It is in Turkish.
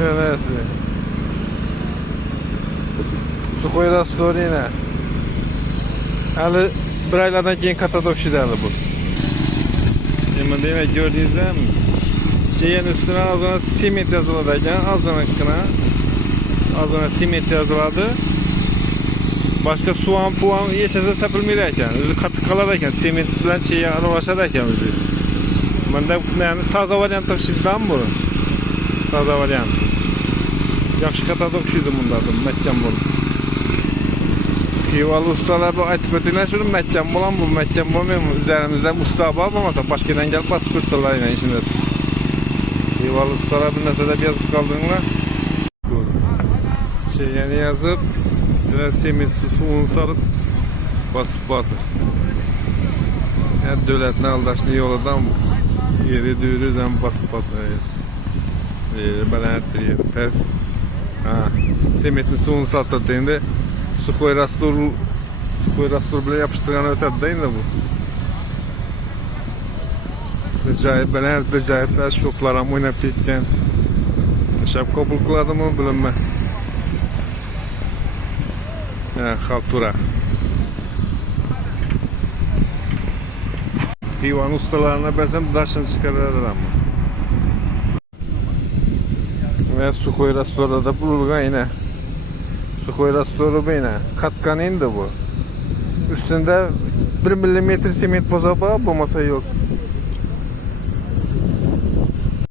Öylesi. Su koyda story yine. Hali bir aylardan keyin katta döküşüdü hali bu. Şimdi demek gördüğünüz mi? Şeyin üstüne azına simit yazıladayken azına simit yazıladı. Başka soğan puan yeşilse sepilmeyerken, özü katı kaladayken, simit bilen şeye aralaşadayken özü. Bunda yani taza varyant takşıdan bu. Taza varyant. Yaxşı kata dokşuydu bunlardan, məhkəm bunu. Xivalı ustalar bu aytıp ötürlər şunu məhkəm bulan bu, məhkəm bulmuyor mu? Üzerimizden usta bağlamasa, başka yerden gelip basıp ötürlər yine işinde. Xivalı ustalar bir nesede bir yazıp kaldığında şeyini yazıp, üstüne simit suyunu sarıp basıp batır. Yani devletin aldaşını yoladan yeri düğürüzden basıp batır. Balanettir yeri, pes. Semitin suyunu sattırdığında su koy rastur bile yapıştırgan ötedi değil mi bu? Acayip balanet, acayip şoklarım oynayıp gitken. Şap kabul kıladı mı bilinme. Haltura. Divan ustalarına bersem daşını çıkarırlar ama. Ve su koy rastorda da bulurgan yine. Su koy rastoru yine. Katkan indi bu. Üstünde 1 milimetre simit bozaba bu masa yok.